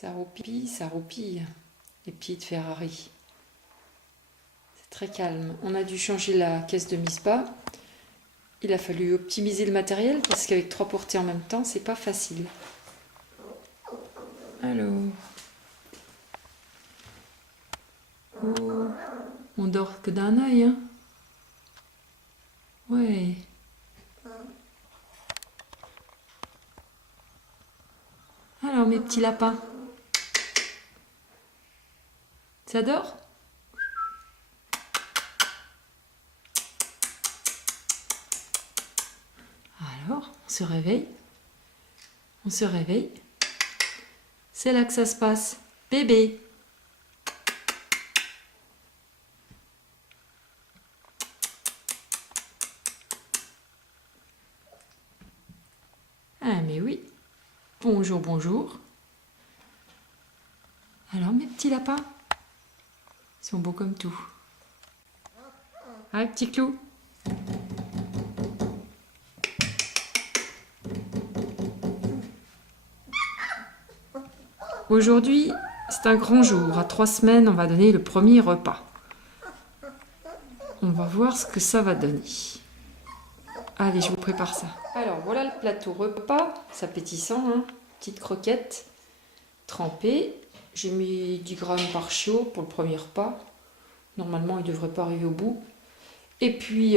Ça roupille, les petites Ferrari. C'est très calme. On a dû changer la caisse de Misbah. Il a fallu optimiser le matériel parce qu'avec 3 portées en même temps, c'est pas facile. Alors, oh, on dort que d'un œil, hein. Ouais. Alors, mes petits lapins, ça dort? Alors, on se réveille. On se réveille. C'est là que ça se passe. Bébé. Ah, mais oui. Bonjour, bonjour. Alors, mes petits lapins, ils sont beaux comme tout. Ah, petit clou. Aujourd'hui, c'est un grand jour. À 3 semaines, on va donner le premier repas. On va voir ce que ça va donner. Allez, je vous prépare ça. Alors, voilà le plateau repas. C'est appétissant, hein. Petite croquette trempée. J'ai mis 10 grammes par chiot pour le premier repas. Normalement, il ne devrait pas arriver au bout. Et puis,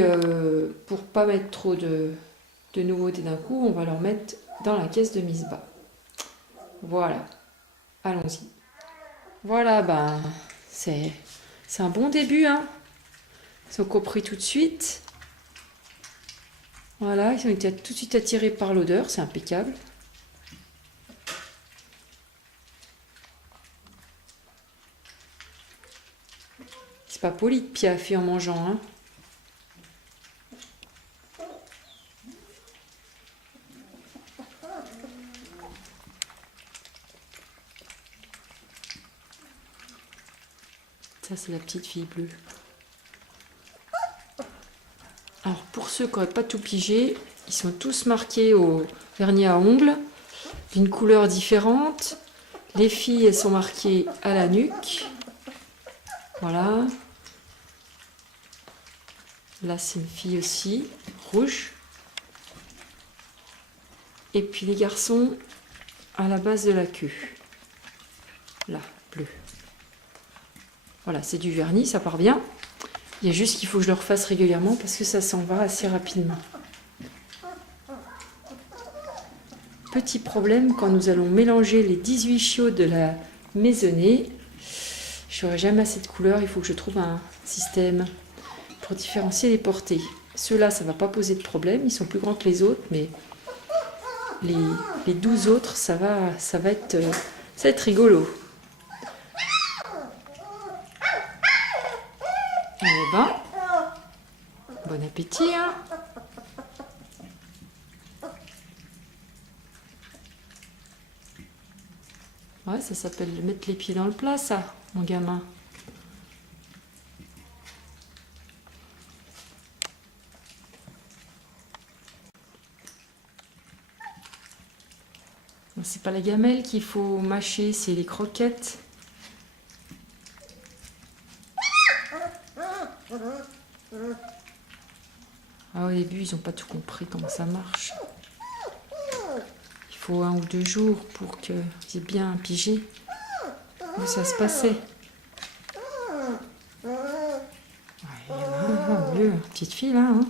pour ne pas mettre trop de nouveautés d'un coup, on va leur mettre dans la caisse de Misbah. Voilà. Allons-y. Voilà, ben, c'est un bon début, hein. Ils sont compris tout de suite. Voilà, ils ont été tout de suite attirés par l'odeur, c'est impeccable. C'est pas poli de piaffer en mangeant, hein. Ça, c'est la petite fille bleue. Alors, pour ceux qui n'auraient pas tout pigé, ils sont tous marqués au vernis à ongles, d'une couleur différente. Les filles, elles sont marquées à la nuque. Voilà. Là, c'est une fille aussi, rouge. Et puis les garçons, à la base de la queue. Là, bleu. Voilà, c'est du vernis, ça part bien. Il y a juste qu'il faut que je le refasse régulièrement parce que ça s'en va assez rapidement. Petit problème, quand nous allons mélanger les 18 chiots de la maisonnée, je n'aurai jamais assez de couleurs, il faut que je trouve un système pour différencier les portées. Ceux-là, ça ne va pas poser de problème, ils sont plus grands que les autres, mais les 12 autres, ça va être rigolo. Eh ben, bon appétit, hein. Ouais, ça s'appelle mettre les pieds dans le plat, ça, mon gamin. C'est pas la gamelle qu'il faut mâcher, c'est les croquettes. Ah, au début, ils n'ont pas tout compris comment ça marche. Il faut 1 ou 2 jours pour qu'ils aient bien pigé où ça se passait. Ouais, bleu, petite fille là, hein.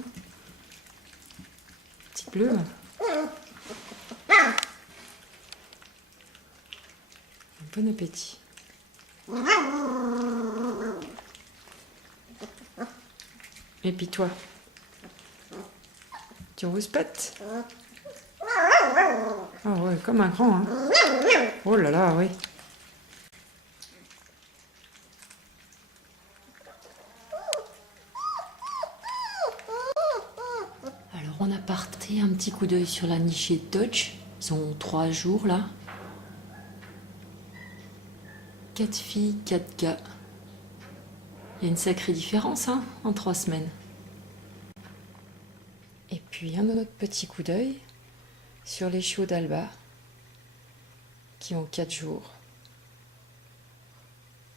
Petite bleue. Bon appétit. Et puis toi, tu rouspètes? Ah ouais, comme un grand, hein. Oh là là, oui. Alors on a parté un petit coup d'œil sur la nichée de Dodge. Ils ont 3 jours là. 4 filles, 4 gars. Il y a une sacrée différence, hein, en 3 semaines. Et puis un autre petit coup d'œil sur les chiots d'Alba qui ont 4 jours.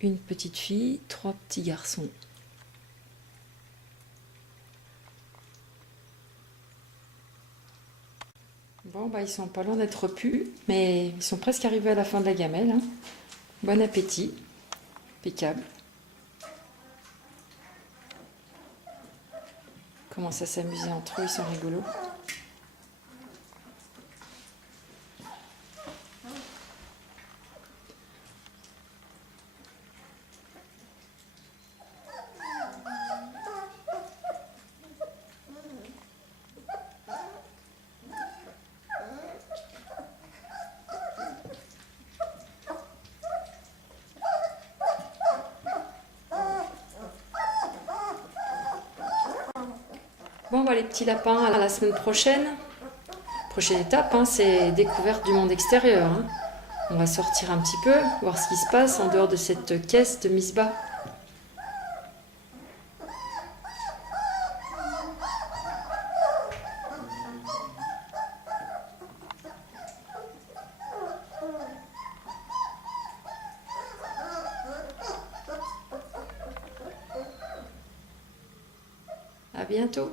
une petite fille, 3 petits garçons. Bon, bah, ils sont pas loin d'être repus, mais ils sont presque arrivés à la fin de la gamelle. Hein. Bon appétit, impeccable. Comment ça s'amuser entre eux, ils sont rigolos. Bon, bah, les petits lapins, à la semaine prochaine. Prochaine étape, hein, c'est découverte du monde extérieur. Hein. On va sortir un petit peu, voir ce qui se passe en dehors de cette caisse de Misbah. À bientôt.